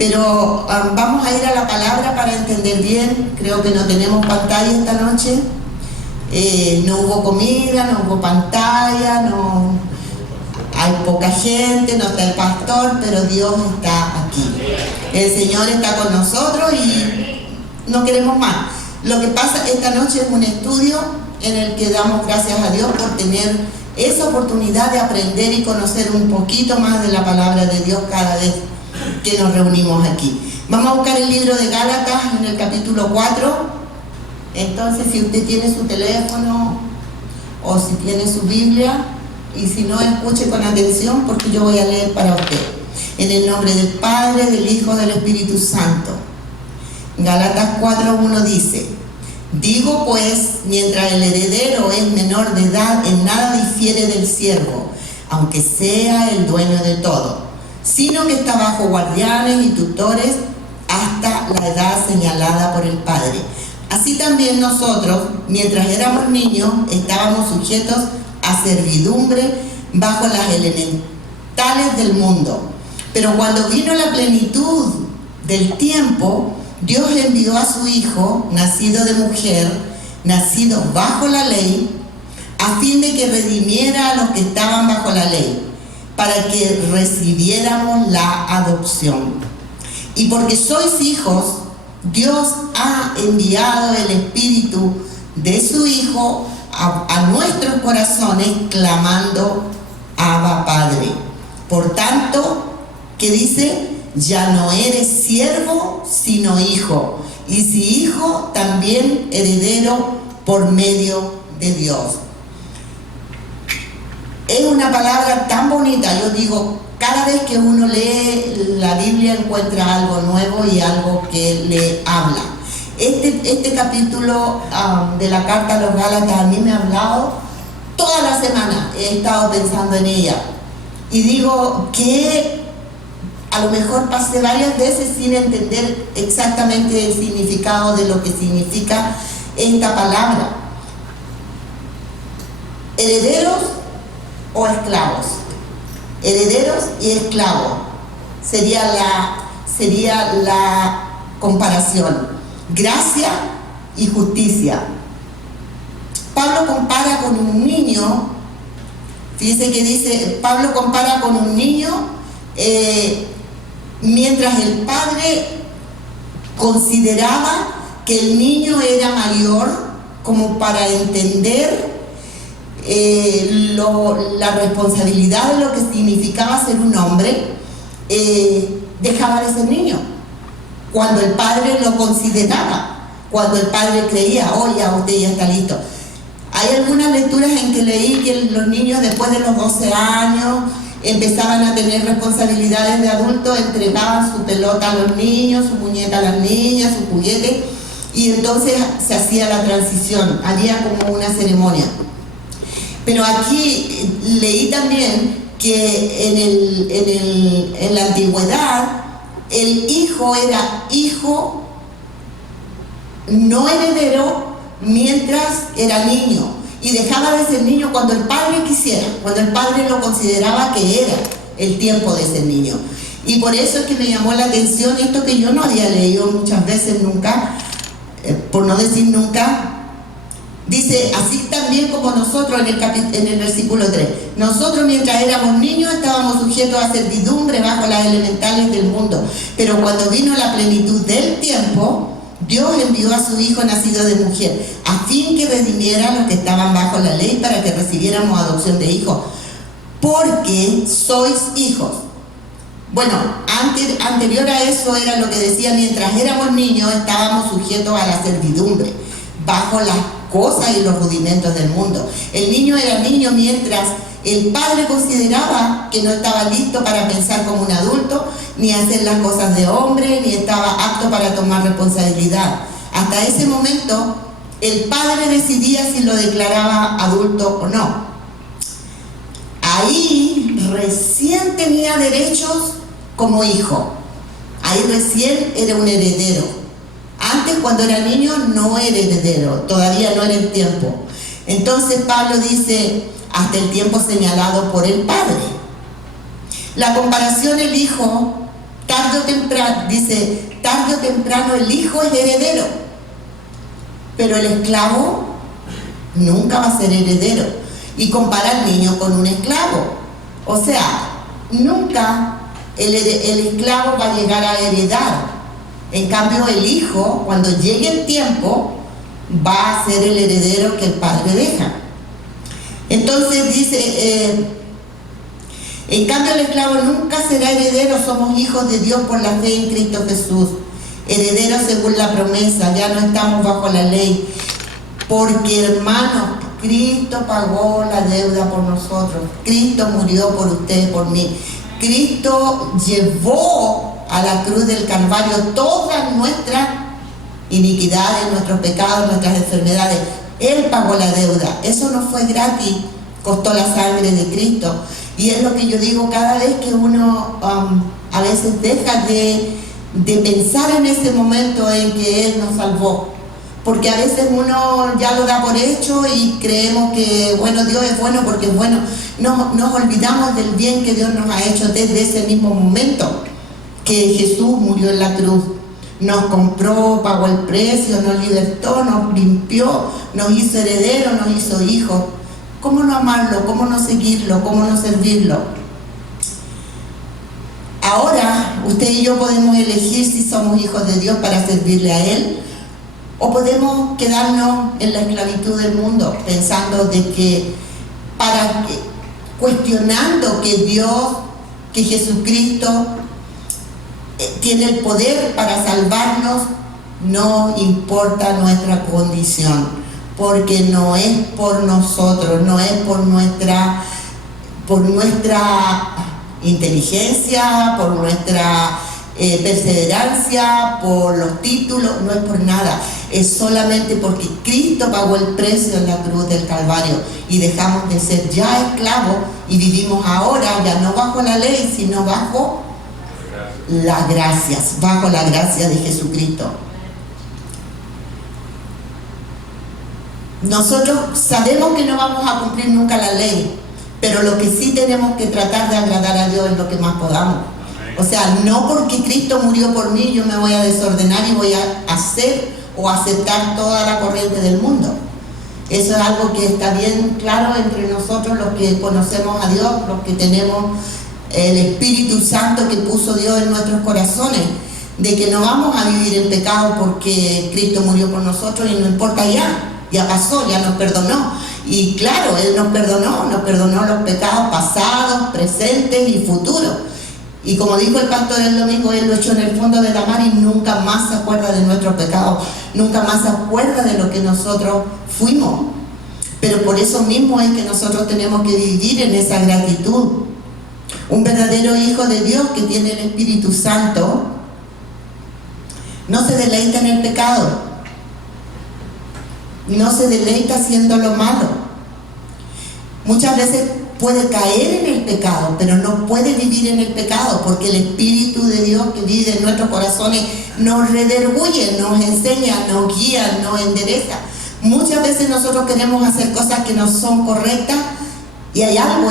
Pero vamos a ir a la palabra para entender bien. Creo que no tenemos pantalla esta noche. No hubo comida, no hubo pantalla, no hay poca gente, no está el pastor, pero Dios está aquí. El Señor está con nosotros y no queremos más. Lo que pasa esta noche es un estudio en el que damos gracias a Dios por tener esa oportunidad de aprender y conocer un poquito más de la palabra de Dios cada vez que nos reunimos aquí. Vamos a buscar el libro de Gálatas en el capítulo 4. Entonces, si usted tiene su teléfono o si tiene su Biblia, y si no, escuche con atención porque yo voy a leer para usted. En el nombre del Padre, del Hijo, del Espíritu Santo. Gálatas 4:1 dice: digo pues, mientras el heredero es menor de edad, en nada difiere del siervo, aunque sea el dueño de todo, sino que está bajo guardianes y tutores hasta la edad señalada por el Padre. Así también nosotros, mientras éramos niños, estábamos sujetos a servidumbre bajo las elementales del mundo. Pero cuando vino la plenitud del tiempo, Dios envió a su Hijo, nacido de mujer, nacido bajo la ley, a fin de que redimiera a los que estaban bajo la ley, para que recibiéramos la adopción. Y porque sois hijos, Dios ha enviado el Espíritu de su Hijo a nuestros corazones, clamando: Abba, Padre. Por tanto, ¿qué dice? Ya no eres siervo, sino hijo. Y si hijo, también heredero por medio de Dios. Es una palabra tan bonita. Yo digo, cada vez que uno lee la Biblia encuentra algo nuevo y algo que le habla. Este capítulo de la carta a los Gálatas a mí me ha hablado toda la semana. He estado pensando en ella. Y digo que a lo mejor pasé varias veces sin entender exactamente el significado de lo que significa esta palabra. ¿Herederos o esclavos? Herederos y esclavos sería la comparación. Gracia y justicia. Pablo compara con un niño. Fíjense que dice, Pablo compara con un niño mientras el padre consideraba que el niño era mayor como para entender la responsabilidad de lo que significaba ser un hombre, dejaba de ser niño. Cuando el padre lo consideraba, cuando el padre creía: oh, ya usted ya está listo. Hay algunas lecturas en que leí que los niños después de los 12 años empezaban a tener responsabilidades de adultos, entregaban su pelota a los niños, su muñeca a las niñas, su juguete, y entonces se hacía la transición, había como una ceremonia. Pero aquí leí también que en la antigüedad el hijo era hijo, no heredero, mientras era niño, y dejaba de ser niño cuando el padre quisiera, cuando el padre lo consideraba que era el tiempo de ser niño. Y por eso es que me llamó la atención esto que yo no había leído muchas veces nunca, por no decir nunca. Dice: así también como nosotros, en el versículo 3, nosotros mientras éramos niños estábamos sujetos a servidumbre bajo las elementales del mundo, pero cuando vino la plenitud del tiempo, Dios envió a su Hijo nacido de mujer, a fin que redimiera a los que estaban bajo la ley, para que recibiéramos adopción de hijos, porque sois hijos. Bueno, anterior a eso era lo que decía: mientras éramos niños estábamos sujetos a la servidumbre bajo las cosas y los rudimentos del mundo. El niño era niño mientras el padre consideraba que no estaba listo para pensar como un adulto, ni hacer las cosas de hombre, ni estaba apto para tomar responsabilidad. Hasta ese momento, el padre decidía si lo declaraba adulto o no. Ahí recién tenía derechos como hijo. Ahí recién era un heredero. Antes, cuando era niño, no era heredero, todavía no era el tiempo. Entonces Pablo dice: hasta el tiempo señalado por el Padre. La comparación, el hijo, tal tarde o temprano, dice, tarde o temprano el hijo es heredero, pero el esclavo nunca va a ser heredero. Y compara al niño con un esclavo. O sea, nunca el esclavo va a llegar a heredar. En cambio, el hijo, cuando llegue el tiempo, va a ser el heredero que el padre deja. Entonces dice, en cambio el esclavo nunca será heredero, somos hijos de Dios por la fe en Cristo Jesús, herederos según la promesa, ya no estamos bajo la ley, porque hermanos, Cristo pagó la deuda por nosotros, Cristo murió por ustedes, por mí, Cristo llevó a la cruz del Calvario todas nuestras iniquidades, nuestros pecados, nuestras enfermedades. Él pagó la deuda, eso no fue gratis, costó la sangre de Cristo. Y es lo que yo digo cada vez que uno a veces deja de pensar en ese momento en que Él nos salvó. Porque a veces uno ya lo da por hecho y creemos que, bueno, Dios es bueno porque es bueno. Nos olvidamos del bien que Dios nos ha hecho desde ese mismo momento que Jesús murió en la cruz. Nos compró, pagó el precio, nos libertó, nos limpió, nos hizo herederos, nos hizo hijos. ¿Cómo no amarlo? ¿Cómo no seguirlo? ¿Cómo no servirlo? Ahora, usted y yo podemos elegir si somos hijos de Dios para servirle a Él, o podemos quedarnos en la esclavitud del mundo, pensando de que, cuestionando que Dios, que Jesucristo tiene el poder para salvarnos, no importa nuestra condición, porque no es por nosotros, no es por nuestra inteligencia, por nuestra perseverancia, por los títulos, no es por nada, es solamente porque Cristo pagó el precio en la cruz del Calvario y dejamos de ser ya esclavos y vivimos ahora ya no bajo la ley, sino bajo las gracias, bajo la gracia de Jesucristo. Nosotros sabemos que no vamos a cumplir nunca la ley, pero lo que sí tenemos que tratar de agradar a Dios es lo que más podamos. O sea, no porque Cristo murió por mí yo me voy a desordenar y voy a hacer o aceptar toda la corriente del mundo. Eso es algo que está bien claro entre nosotros los que conocemos a Dios, los que tenemos el Espíritu Santo que puso Dios en nuestros corazones, de que no vamos a vivir en pecado porque Cristo murió por nosotros y no importa ya pasó, ya nos perdonó. Y claro, Él nos perdonó los pecados pasados, presentes y futuros. Y como dijo el pastor el domingo, Él lo echó en el fondo de la mar y nunca más se acuerda de nuestros pecados, nunca más se acuerda de lo que nosotros fuimos. Pero por eso mismo es que nosotros tenemos que vivir en esa gratitud. Un verdadero hijo de Dios que tiene el Espíritu Santo no se deleita en el pecado, no se deleita haciendo lo malo. Muchas veces puede caer en el pecado, pero no puede vivir en el pecado, porque el Espíritu de Dios que vive en nuestros corazones nos redarguye, nos enseña, nos guía, nos endereza. Muchas veces nosotros queremos hacer cosas que no son correctas y hay algo,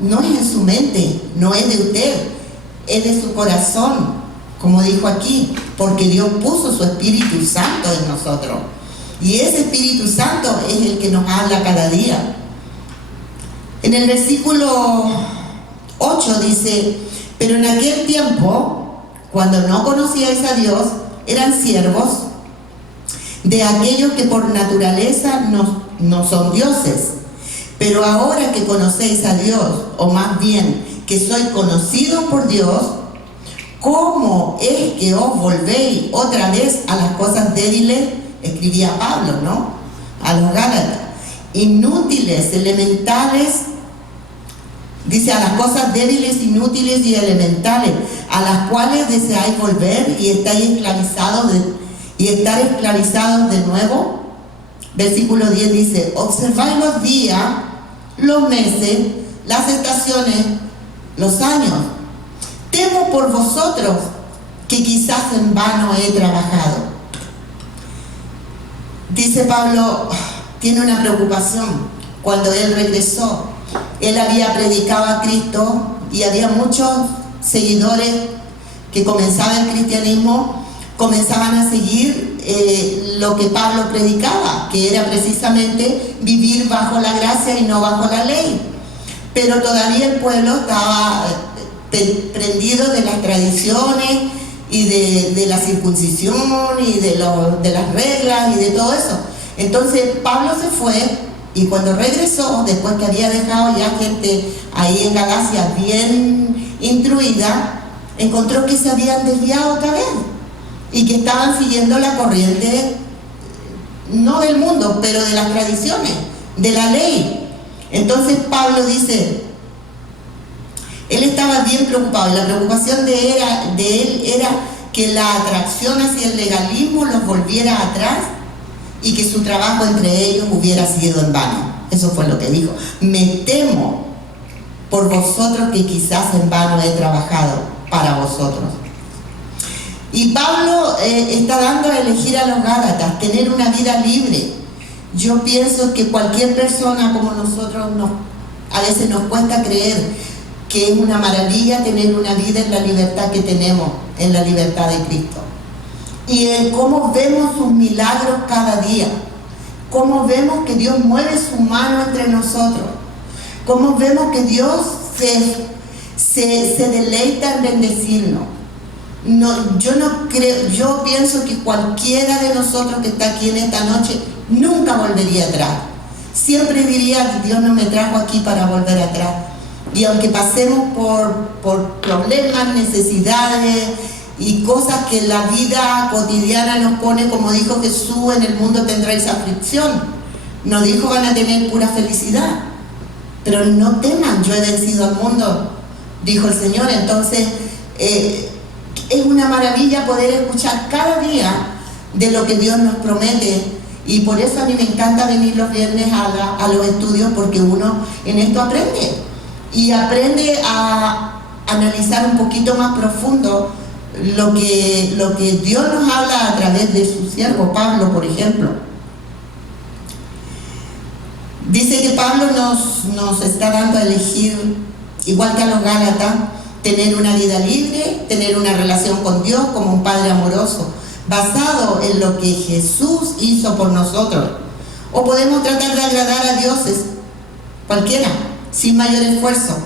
no es en su mente, no es de usted, es de su corazón, como dijo aquí, porque Dios puso su Espíritu Santo en nosotros. Y ese Espíritu Santo es el que nos habla cada día. En el versículo 8 dice, pero en aquel tiempo, cuando no conocíais a Dios, eran siervos de aquellos que por naturaleza no son dioses. Pero ahora que conocéis a Dios, o más bien que sois conocidos por Dios, ¿cómo es que os volvéis otra vez a las cosas débiles? Escribía Pablo, ¿no? A los Gálatas. Inútiles, elementales, dice, a las cosas débiles, inútiles y elementales, a las cuales deseáis volver y estáis esclavizados y estar esclavizados de nuevo. Versículo 10 dice, observáis los días, los meses, las estaciones, los años. Temo por vosotros que quizás en vano he trabajado. Dice Pablo, tiene una preocupación. Cuando él regresó, él había predicado a Cristo y había muchos seguidores que comenzaba el cristianismo, comenzaban a seguir lo que Pablo predicaba, que era precisamente vivir bajo la gracia y no bajo la ley. Pero todavía el pueblo estaba prendido de las tradiciones y de la circuncisión y de las reglas y de todo eso. Entonces Pablo se fue, y cuando regresó, después que había dejado ya gente ahí en Galacia bien instruida, encontró que se habían desviado otra vez y que estaban siguiendo la corriente, no del mundo, pero de las tradiciones, de la ley. Entonces Pablo dice, él estaba bien preocupado, y la preocupación de él era que la atracción hacia el legalismo los volviera atrás y que su trabajo entre ellos hubiera sido en vano. Eso fue lo que dijo. Me temo por vosotros que quizás en vano he trabajado para vosotros. Y Pablo está dando a elegir a los Gálatas tener una vida libre. Yo pienso que cualquier persona como nosotros a veces nos cuesta creer que es una maravilla tener una vida en la libertad que tenemos, en la libertad de Cristo. Y en cómo vemos sus milagros cada día, cómo vemos que Dios mueve su mano entre nosotros, cómo vemos que Dios se deleita en bendecirnos. Yo pienso que cualquiera de nosotros que está aquí en esta noche nunca volvería atrás. Siempre diría, Dios no me trajo aquí para volver atrás. Y aunque pasemos por problemas, necesidades y cosas que la vida cotidiana nos pone, como dijo Jesús, en el mundo tendréis aflicción. No dijo van a tener pura felicidad. Pero no teman, yo he vencido al mundo, dijo el Señor. Entonces, es una maravilla poder escuchar cada día de lo que Dios nos promete. Y por eso a mí me encanta venir los viernes a los estudios, porque uno en esto aprende. Y aprende a analizar un poquito más profundo lo que Dios nos habla a través de su siervo Pablo, por ejemplo. Dice que Pablo nos está dando a elegir, igual que a los Gálatas, tener una vida libre, tener una relación con Dios como un Padre amoroso, basado en lo que Jesús hizo por nosotros. O podemos tratar de agradar a dioses, cualquiera, sin mayor esfuerzo,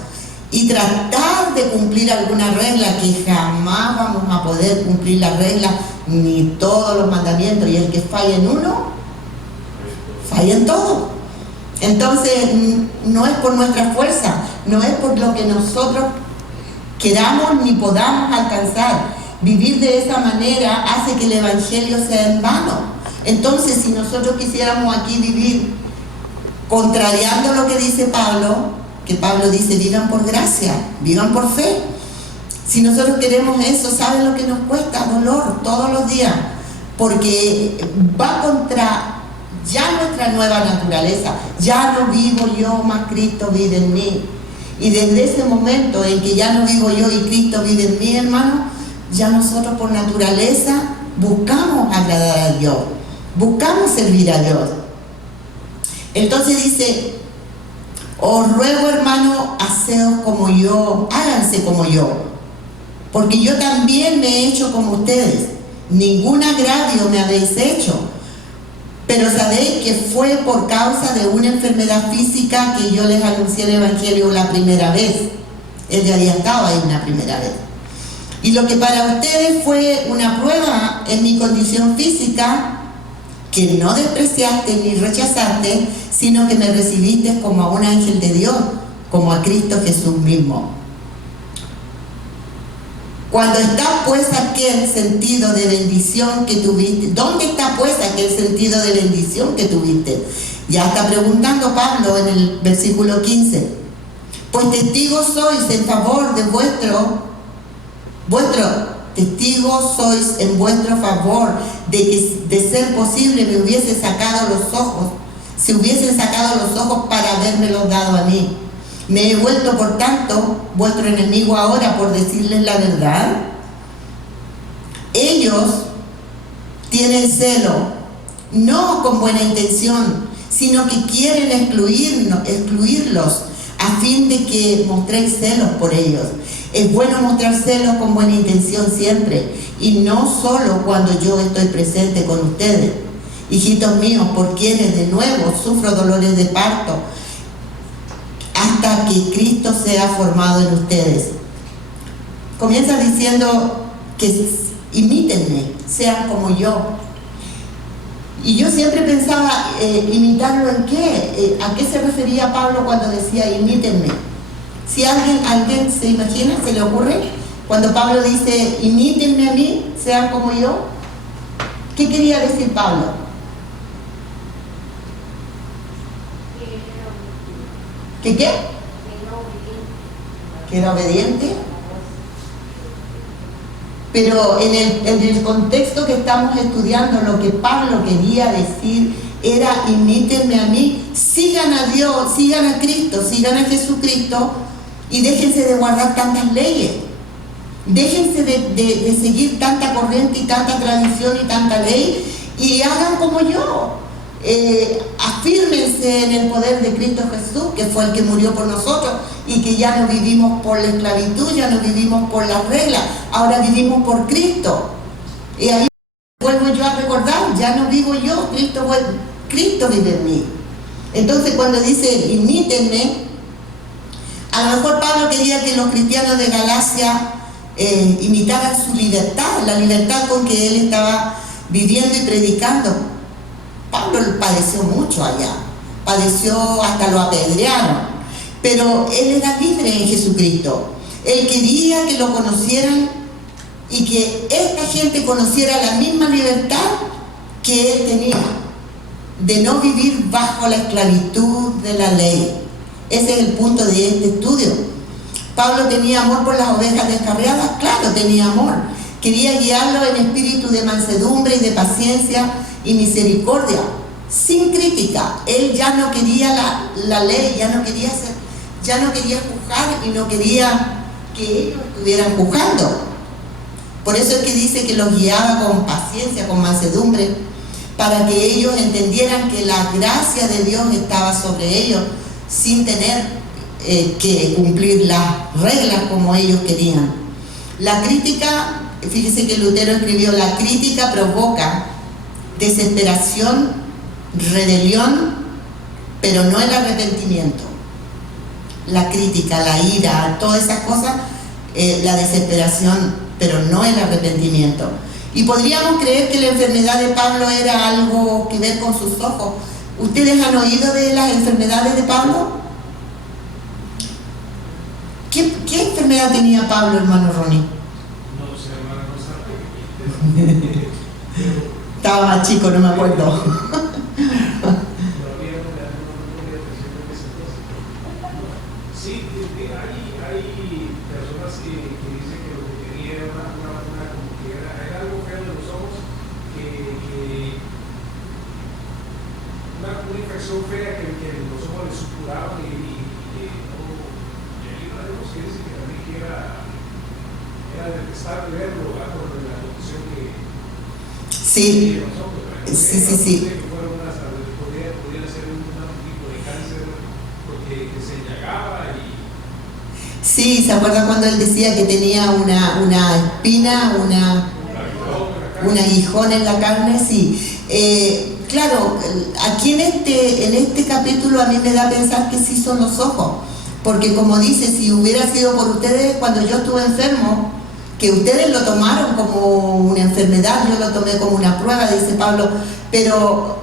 y tratar de cumplir alguna regla, que jamás vamos a poder cumplir la regla ni todos los mandamientos, y el que falla en uno, falla en todo. Entonces no es por nuestra fuerza, no es por lo que nosotros queramos ni podamos alcanzar. Vivir de esa manera hace que el Evangelio sea en vano. Entonces, si nosotros quisiéramos aquí vivir contrariando lo que dice Pablo, que Pablo dice, vivan por gracia, vivan por fe. Si nosotros queremos eso, ¿saben lo que nos cuesta? Dolor todos los días, porque va contra ya nuestra nueva naturaleza. Ya no vivo yo, más Cristo vive en mí. Y desde ese momento en que ya no vivo yo y Cristo vive en mí, hermano, ya nosotros por naturaleza buscamos agradar a Dios, buscamos servir a Dios. Entonces dice, os ruego, hermano, haceos como yo, háganse como yo, porque yo también me he hecho como ustedes. Ningún agravio me habéis hecho, pero sabéis que fue por causa de una enfermedad física que yo les anuncié el Evangelio la primera vez. Él ya había estado ahí una primera vez. Y lo que para ustedes fue una prueba en mi condición física, que no despreciaste ni rechazaste, sino que me recibiste como a un ángel de Dios, como a Cristo Jesús mismo. Cuando está pues aquel sentido de bendición que tuviste, ¿dónde está pues aquel sentido de bendición que tuviste? Ya está preguntando Pablo en el versículo 15. Pues testigos sois en favor de vuestro testigos sois en vuestro favor de que de ser posible me hubiese sacado los ojos, se hubiesen sacado los ojos para habérmelos dado a mí. Me he vuelto, por tanto, vuestro enemigo ahora por decirles la verdad. Ellos tienen celo, no con buena intención, sino que quieren excluirlos a fin de que mostréis celos por ellos. Es bueno mostrar celos con buena intención siempre, y no solo cuando yo estoy presente con ustedes. Hijitos míos, por quienes de nuevo sufro dolores de parto, hasta que Cristo sea formado en ustedes. Comienza diciendo que imítenme, sean como yo. Y yo siempre pensaba, ¿imitarlo en qué? ¿A qué se refería Pablo cuando decía imítenme? Si alguien se imagina, se le ocurre, cuando Pablo dice imítenme a mí, sean como yo, ¿qué quería decir Pablo? ¿Que qué? Que era obediente. Pero en el contexto que estamos estudiando, lo que Pablo quería decir era imítenme a mí, sigan a Dios, sigan a Cristo, sigan a Jesucristo y déjense de guardar tantas leyes. Déjense de seguir tanta corriente y tanta tradición y tanta ley y hagan como yo. Afírmense en el poder de Cristo Jesús, que fue el que murió por nosotros y que ya no vivimos por la esclavitud, ya no vivimos por las reglas, ahora vivimos por Cristo. Y ahí vuelvo yo a recordar, ya no vivo yo, Cristo vive en mí. Entonces cuando dice imítenme, a lo mejor Pablo quería que los cristianos de Galacia imitaran su libertad, la libertad con que él estaba viviendo y predicando. Pablo padeció mucho allá, padeció, hasta lo apedrearon, pero él era libre en Jesucristo. Él quería que lo conocieran y que esta gente conociera la misma libertad que él tenía, de no vivir bajo la esclavitud de la ley. Ese es el punto de este estudio. Pablo tenía amor por las ovejas descarriadas, claro, tenía amor. Quería guiarlo en espíritu de mansedumbre y de paciencia y misericordia, sin crítica. Él ya no quería la ley, ya no quería juzgar y no quería que ellos estuvieran juzgando. Por eso es que dice que los guiaba con paciencia, con mansedumbre, para que ellos entendieran que la gracia de Dios estaba sobre ellos, sin tener que cumplir las reglas como ellos querían. La crítica, fíjese que Lutero escribió, la crítica provoca desesperación, rebelión, pero no el arrepentimiento. La crítica, la ira, todas esas cosas, la desesperación, pero no el arrepentimiento. Y podríamos creer que la enfermedad de Pablo era algo que ver con sus ojos. ¿Ustedes han oído de las enfermedades de Pablo? ¿Qué enfermedad tenía Pablo, hermano Ronnie? No sé, hermano, no sabe. Estaba más chico, no me acuerdo. Sí, hay personas que dicen que lo que tenía era era algo feo de los ojos, una infección fea que los ojos les supuraban y hay una de los que dice que también que era detestable verlo por la condición que Sí, sí. Podría ser un tipo de cáncer porque se llagaba y... Sí, ¿se acuerdan cuando él decía que tenía una espina, un aguijón en la carne? Sí. Claro, aquí en este capítulo a mí me da a pensar que sí son los ojos, porque como dice, si hubiera sido por ustedes cuando yo estuve enfermo, que ustedes lo tomaron como una enfermedad, yo lo tomé como una prueba, dice Pablo, pero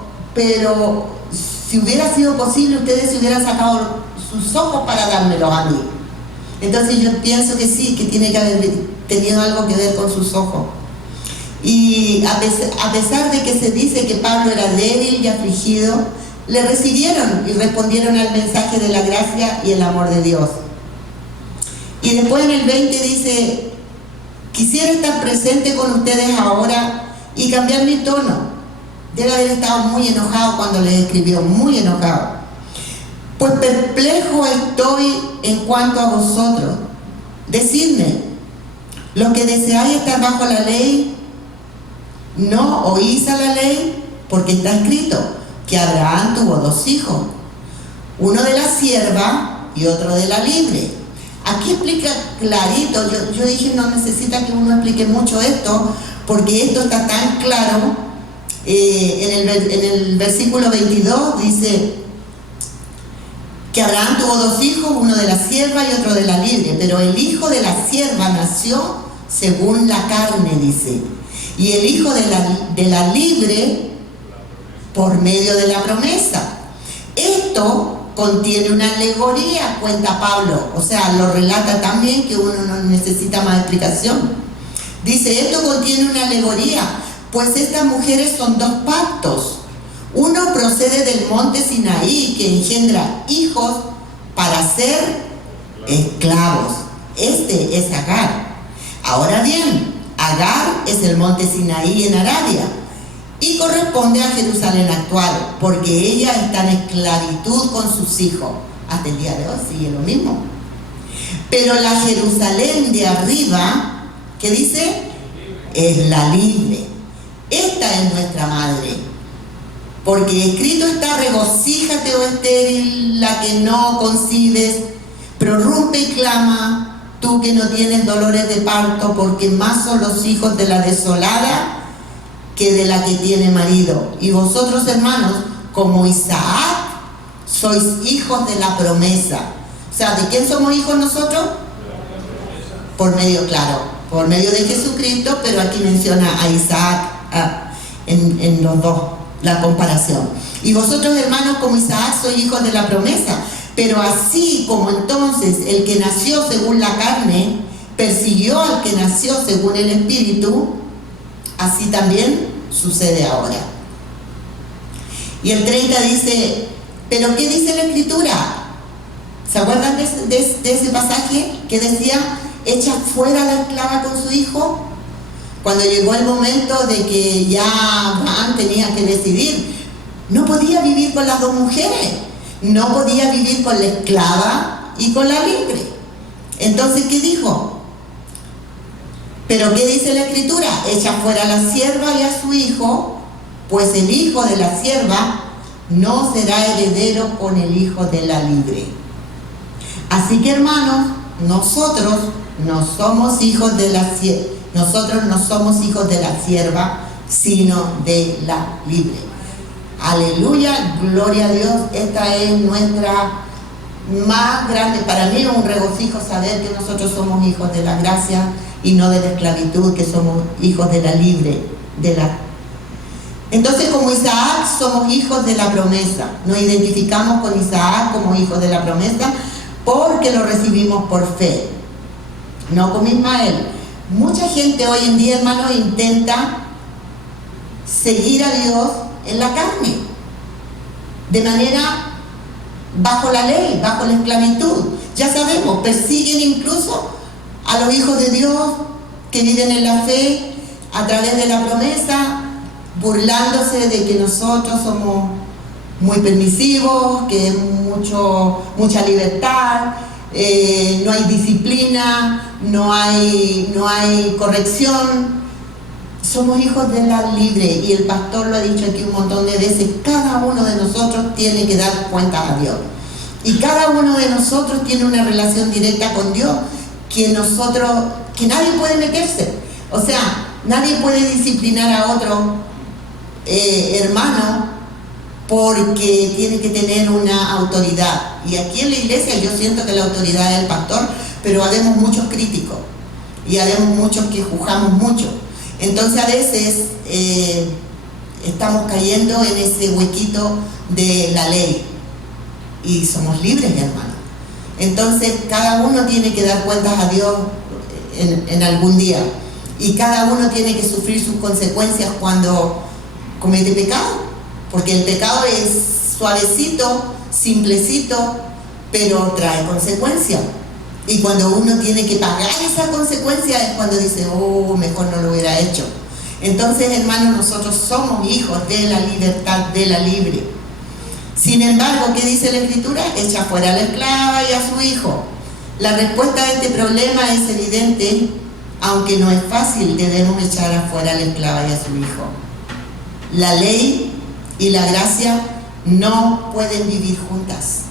si hubiera sido posible, ustedes se hubieran sacado sus ojos para dármelos a mí. Entonces yo pienso que sí, que tiene que haber tenido algo que ver con sus ojos. Y a pesar de que se dice que Pablo era débil y afligido, le recibieron y respondieron al mensaje de la gracia y el amor de Dios. Y después en el 20 dice: quisiera estar presente con ustedes ahora y cambiar mi tono. Debe haber estado muy enojado cuando les escribió, muy enojado. Pues perplejo estoy en cuanto a vosotros. Decidme, los que deseáis estar bajo la ley, ¿no oís a la ley? Porque está escrito que Abraham tuvo 2 hijos, uno de la sierva y otro de la libre. Aquí explica clarito. Yo dije, no necesita que uno explique mucho esto, porque esto está tan claro. En el versículo 22 dice que Abraham tuvo 2 hijos, uno de la sierva y otro de la libre, pero el hijo de la sierva nació según la carne, dice, y el hijo de la libre por medio de la promesa. Esto contiene una alegoría, cuenta Pablo, o sea, lo relata también, que uno no necesita más explicación. Dice, esto contiene una alegoría, pues estas mujeres son 2 pactos. Uno procede del monte Sinaí, que engendra hijos para ser esclavos. Este es Agar. Ahora bien, Agar es el monte Sinaí en Arabia y corresponde a Jerusalén actual, porque ella está en esclavitud con sus hijos. Hasta el día de hoy sigue lo mismo. Pero la Jerusalén de arriba, ¿qué dice? Es la libre. Esta es nuestra madre. Porque escrito está, regocíjate, oh estéril, la que no concibes, prorrumpe y clama, tú que no tienes dolores de parto, porque más son los hijos de la desolada que de la que tiene marido. Y vosotros, hermanos, como Isaac, sois hijos de la promesa. O sea, ¿de quién somos hijos nosotros? Por medio, claro, por medio de Jesucristo, pero aquí menciona a Isaac en los dos, la comparación. Y vosotros, hermanos, como Isaac, sois hijos de la promesa. Pero así como entonces el que nació según la carne persiguió al que nació según el Espíritu, así también sucede ahora. Y el 30 dice, ¿pero qué dice la Escritura? ¿Se acuerdan de ese pasaje que decía, echa fuera a la esclava con su hijo? Cuando llegó el momento de que ya Abraham tenía que decidir, no podía vivir con las 2 mujeres, no podía vivir con la esclava y con la libre. Entonces, ¿qué dijo? ¿Pero qué dice la Escritura? Echa fuera a la sierva y a su hijo, pues el hijo de la sierva no será heredero con el hijo de la libre. Así que, hermanos, nosotros no somos hijos de la sierva. Nosotros no somos hijos de la sierva, sino de la libre. Aleluya, gloria a Dios. Esta es nuestra más grande, para mí es un regocijo saber que nosotros somos hijos de la gracia y no de la esclavitud, que somos hijos de la libre. Entonces, como Isaac, somos hijos de la promesa. Nos identificamos con Isaac como hijos de la promesa porque lo recibimos por fe, no como Ismael. Mucha gente hoy en día, hermanos, intenta seguir a Dios en la carne, de manera bajo la ley, bajo la esclavitud. Ya sabemos, persiguen incluso a los hijos de Dios que viven en la fe a través de la promesa, burlándose de que nosotros somos muy permisivos, que es mucha libertad. No hay disciplina, no hay corrección. Somos hijos de la libre, y el pastor lo ha dicho aquí un montón de veces. Cada uno de nosotros tiene que dar cuentas a Dios, y cada uno de nosotros tiene una relación directa con Dios que nadie puede meterse. O sea, nadie puede disciplinar a otro hermano, porque tiene que tener una autoridad. Y aquí en la iglesia yo siento que la autoridad es el pastor, pero habemos muchos críticos y habemos muchos que juzgamos mucho. Entonces a veces estamos cayendo en ese huequito de la ley, y somos libres, hermano. Entonces cada uno tiene que dar cuentas a Dios en algún día, y cada uno tiene que sufrir sus consecuencias cuando comete pecado. Porque el pecado es suavecito, simplecito, pero trae consecuencias. Y cuando uno tiene que pagar esa consecuencia es cuando dice, oh, mejor no lo hubiera hecho. Entonces, hermanos, nosotros somos hijos de la libertad, de la libre. Sin embargo, ¿qué dice la Escritura? Echa fuera a la esclava y a su hijo. La respuesta a este problema es evidente, aunque no es fácil. Debemos echar afuera a la esclava y a su hijo. La ley y la gracia no pueden vivir juntas.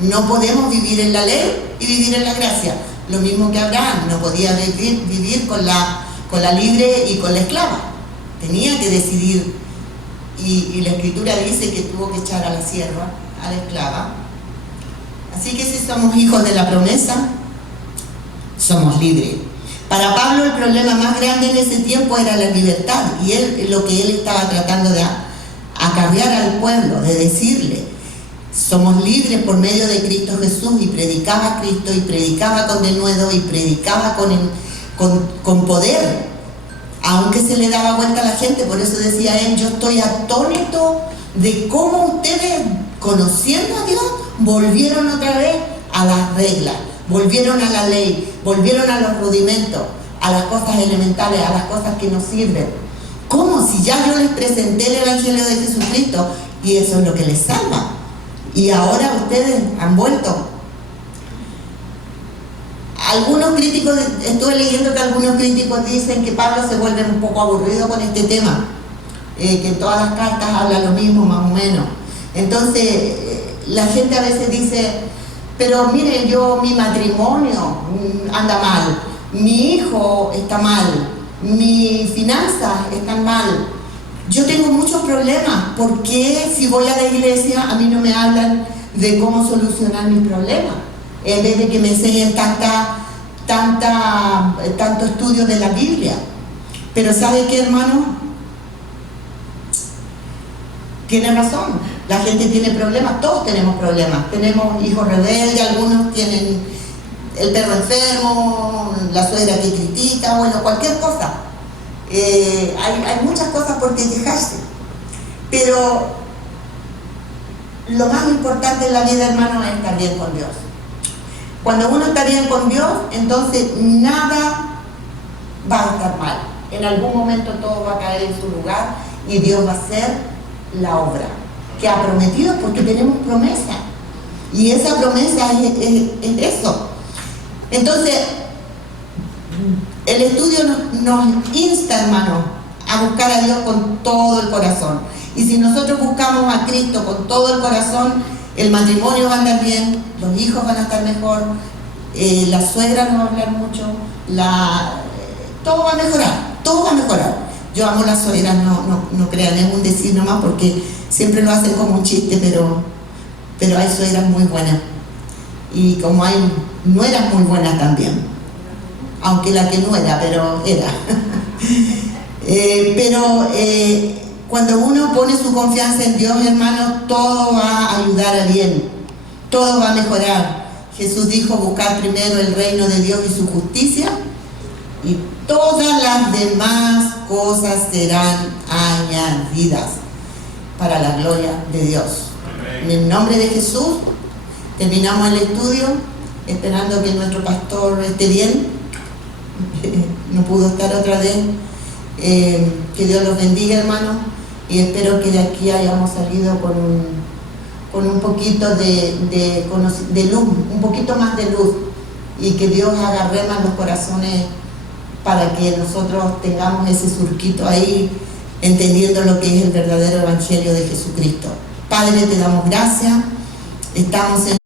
No podemos vivir en la ley y vivir en la gracia. Lo mismo que Abraham, no podía vivir con la libre y con la esclava. Tenía que decidir, y la Escritura dice que tuvo que echar a la sierva, a la esclava. Así que si somos hijos de la promesa, somos libres. Para Pablo el problema más grande en ese tiempo era la libertad, y lo que él estaba tratando de acarrear al pueblo, de decirle: somos libres por medio de Cristo Jesús. Y predicaba a Cristo, y predicaba con denuedo, y predicaba con poder, aunque se le daba vuelta a la gente. Por eso decía él: yo estoy atónito de cómo ustedes, conociendo a Dios, volvieron otra vez a las reglas, volvieron a la ley, volvieron a los rudimentos, a las cosas elementales, a las cosas que nos sirven. ¿Cómo? Si ya yo les presenté el Evangelio de Jesucristo, y eso es lo que les salva. Y ahora ustedes han vuelto. Algunos críticos, estuve leyendo que algunos críticos dicen que Pablo se vuelve un poco aburrido con este tema, que en todas las cartas habla lo mismo más o menos. Entonces la gente a veces dice: pero miren, mi matrimonio anda mal, mi hijo está mal, mis finanzas están mal, yo tengo muchos problemas. ¿Por qué si voy a la iglesia a mí no me hablan de cómo solucionar mis problemas? En vez de que me enseñen tanto estudio de la Biblia. Pero ¿sabe qué, hermano? Tiene razón, la gente tiene problemas, todos tenemos problemas. Tenemos hijos rebeldes, algunos tienen el perro enfermo, la suegra que critica, bueno, cualquier cosa. Hay muchas cosas por qué quejarse. Pero lo más importante en la vida, hermano, es estar bien con Dios. Cuando uno está bien con Dios, entonces nada va a estar mal. En algún momento todo va a caer en su lugar y Dios va a hacer la obra que ha prometido, porque tenemos promesa. Y esa promesa es eso. Entonces, el estudio nos insta, hermano, a buscar a Dios con todo el corazón. Y si nosotros buscamos a Cristo con todo el corazón, el matrimonio va a andar bien, los hijos van a estar mejor, la suegra no va a hablar mucho, todo va a mejorar, todo va a mejorar. Yo amo las suegras, no crean, es un decir nomás, porque siempre lo hacen como un chiste, pero hay suegras muy buenas. Y como hay nueras muy buenas también. Aunque la que no era, pero era. Cuando uno pone su confianza en Dios, hermano, todo va a ayudar a bien. Todo va a mejorar. Jesús dijo: buscar primero el reino de Dios y su justicia, y todas las demás cosas serán añadidas para la gloria de Dios. En el nombre de Jesús, terminamos el estudio, esperando que nuestro pastor esté bien. No pudo estar otra vez. Que Dios los bendiga, hermanos, y espero que de aquí hayamos salido con un poquito de luz, un poquito más de luz, y que Dios haga rema en los corazones para que nosotros tengamos ese surquito ahí, entendiendo lo que es el verdadero Evangelio de Jesucristo. Padre, te damos gracias. Estamos en